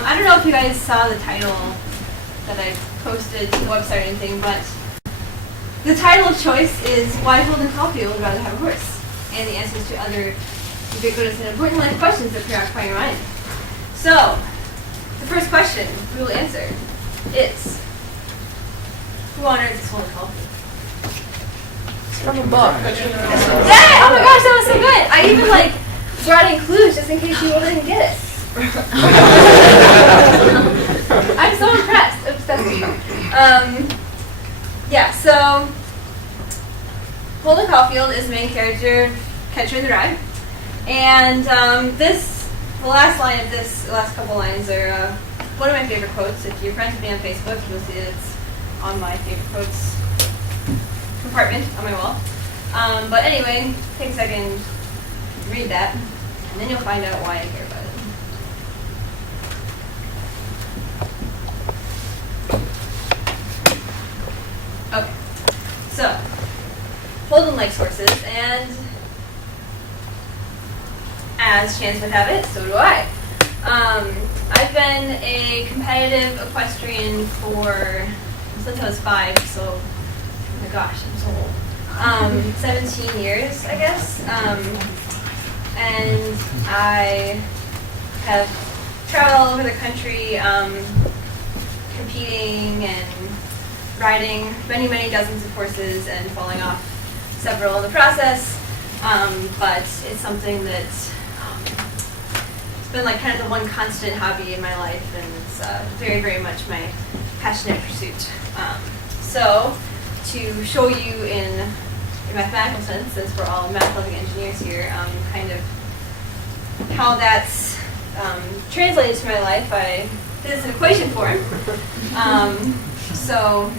I don't know if you guys saw the title that I posted to the website or anything, but the title of choice is Why Holden Caulfield Would Rather Have a Horse, and the answers to other ubiquitous and important life questions that preoccupy your mind. So, the first question we will answer is, who on earth is Holden Caulfield? It's from a book. Yeah! Oh my gosh, that was so good! I even brought in clues just in case you all didn't get it. I'm so impressed. Obsessed. Yeah, so Holden Caulfield is the main character, Catcher in the Rye. And the last line of this, the last couple lines are one of my favorite quotes. If you're friends with me on Facebook, you'll see that it's on my favorite quotes compartment on my wall. But anyway, take a second, read that, and then you'll find out why I care about it. Okay, so Holden likes horses, and as chance would have it, so do I. I've been a competitive equestrian since I was 5, so, oh my gosh, I'm so old. 17 years, I guess. And I have traveled all over the country, competing and riding many, many dozens of horses and falling off several in the process. But it's something that it's been kind of the one constant hobby in my life, and it's very, very much my passionate pursuit. So to show you in a mathematical sense, since we're all math-loving engineers here, kind of how that's translated to my life, I did this in equation form. So,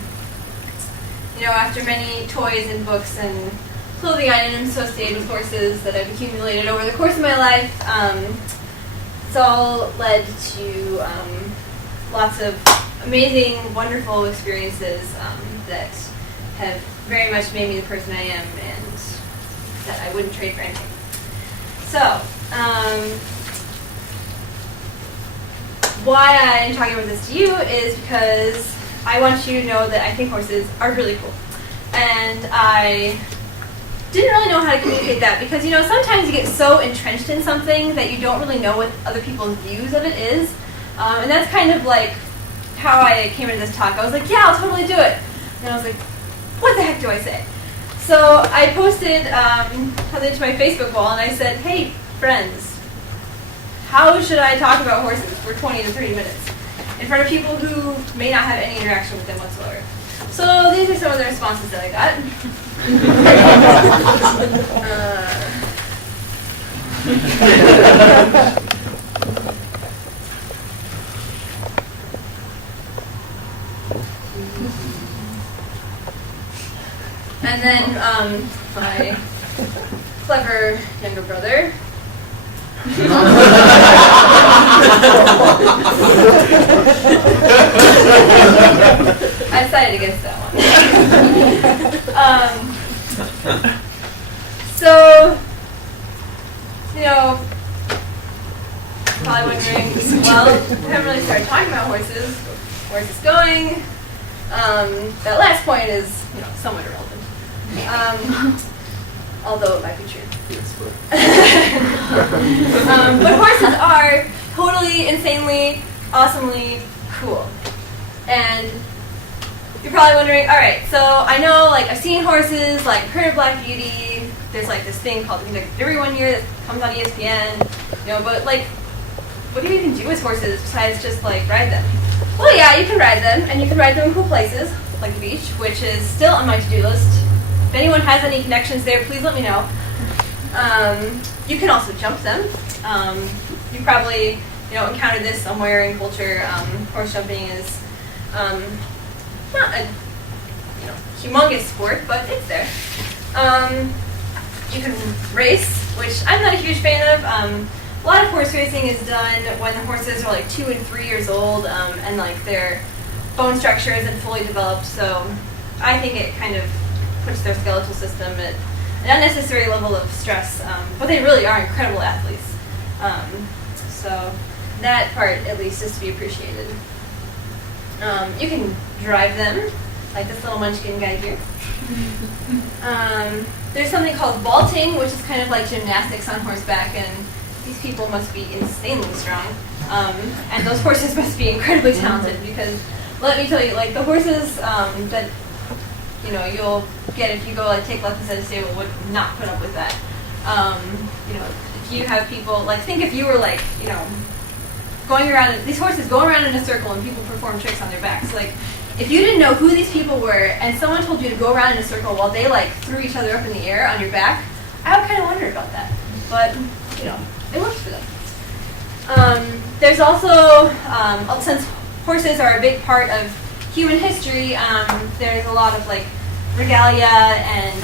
after many toys and books and clothing items associated with horses that I've accumulated over the course of my life, it's all led to lots of amazing, wonderful experiences that have very much made me the person I am, and that I wouldn't trade for anything. So, why I'm talking about this to you is because I want you to know that I think horses are really cool. And I didn't really know how to communicate that because, sometimes you get so entrenched in something that you don't really know what other people's views of it is. And that's kind of how I came into this talk. I was like, yeah, I'll totally do it. And I was like, what the heck do I say? So I posted something to my Facebook wall, and I said, hey, friends, how should I talk about horses for 20 to 30 minutes in front of people who may not have any interaction with them whatsoever? So these are some of the responses that I got. And then my clever younger brother. I decided against that one. So, probably wondering, well, I haven't really started talking about horses. Where's this going? That last point is, somewhat irrelevant. Although it might be true. But horses are totally, insanely, awesomely cool. And you're probably wondering, all right, so I know, I've seen horses, heard of Black Beauty. There's this thing called every 1 year that comes on ESPN, but what do you even do with horses besides just like ride them? Well, yeah, you can ride them, and you can ride them in cool places, like the beach, which is still on my to-do list. If anyone has any connections there, please let me know. You can also jump them. You probably, encountered this somewhere in culture. Horse jumping is not a, humongous sport, but it's there. You can race, which I'm not a huge fan of. A lot of horse racing is done when the horses are like 2 and 3 years old, and like their bone structure isn't fully developed. So I think it kind of puts their skeletal system at an unnecessary level of stress. But they really are incredible athletes. So that part, at least, is to be appreciated. You can drive them, like this little munchkin guy here. There's something called vaulting, which is kind of like gymnastics on horseback, and these people must be insanely strong. And those horses must be incredibly talented, because let me tell you, like the horses that you'll get if you go like take lessons at a stable would not put up with that. If you have people think if you were going around, these horses go around in a circle and people perform tricks on their backs. Like if you didn't know who these people were and someone told you to go around in a circle while they threw each other up in the air on your back, I would kind of wonder about that. But it works for them. There's also, since horses are a big part of human history, there's a lot of regalia and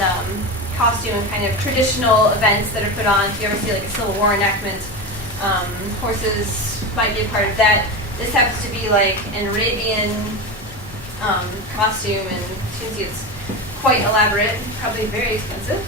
costume and kind of traditional events that are put on. If you ever see a Civil War enactment, horses might be a part of that. This happens to be an Arabian costume, and you can see it's quite elaborate, probably very expensive.